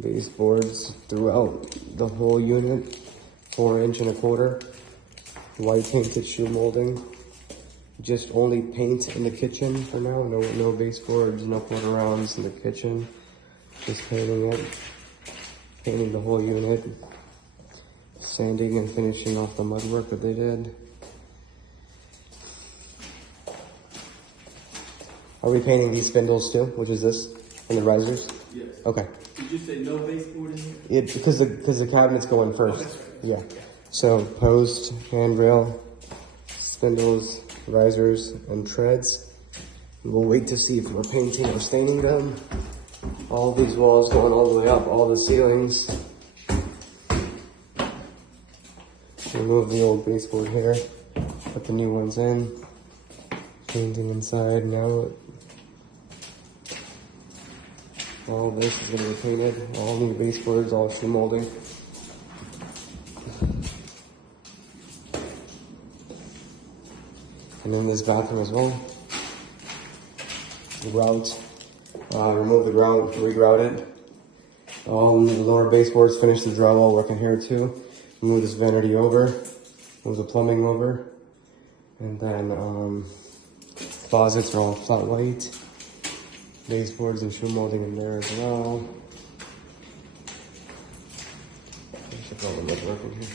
Baseboards throughout the whole unit, 4 inch and a quarter. White painted shoe molding. Just only paint in the kitchen for now. No baseboards, no quarter rounds in the kitchen. Just painting it. Painting the whole unit. Sanding and finishing off the mud work that they did. Are we painting these spindles too? Which is this? And the risers? Yes. Okay. Did you say no baseboard in here? Yeah, because the cabinets go in first. Yeah. So post, handrail, spindles, risers, and treads. We'll wait to see if we're painting or staining them. All these walls going all the way up, all the ceilings. Remove the old baseboard here, put the new ones in. Painting inside now. All this is going to be painted. All new baseboards, all shoe molding. And then this bathroom as well. The grout. Remove the grout, regrout it. All the lower baseboards, finish the drywall working here too. Move this vanity over. Move the plumbing over. And then closets are all flat white. Baseboards and shoe molding in there as well. There's all the woodwork in here.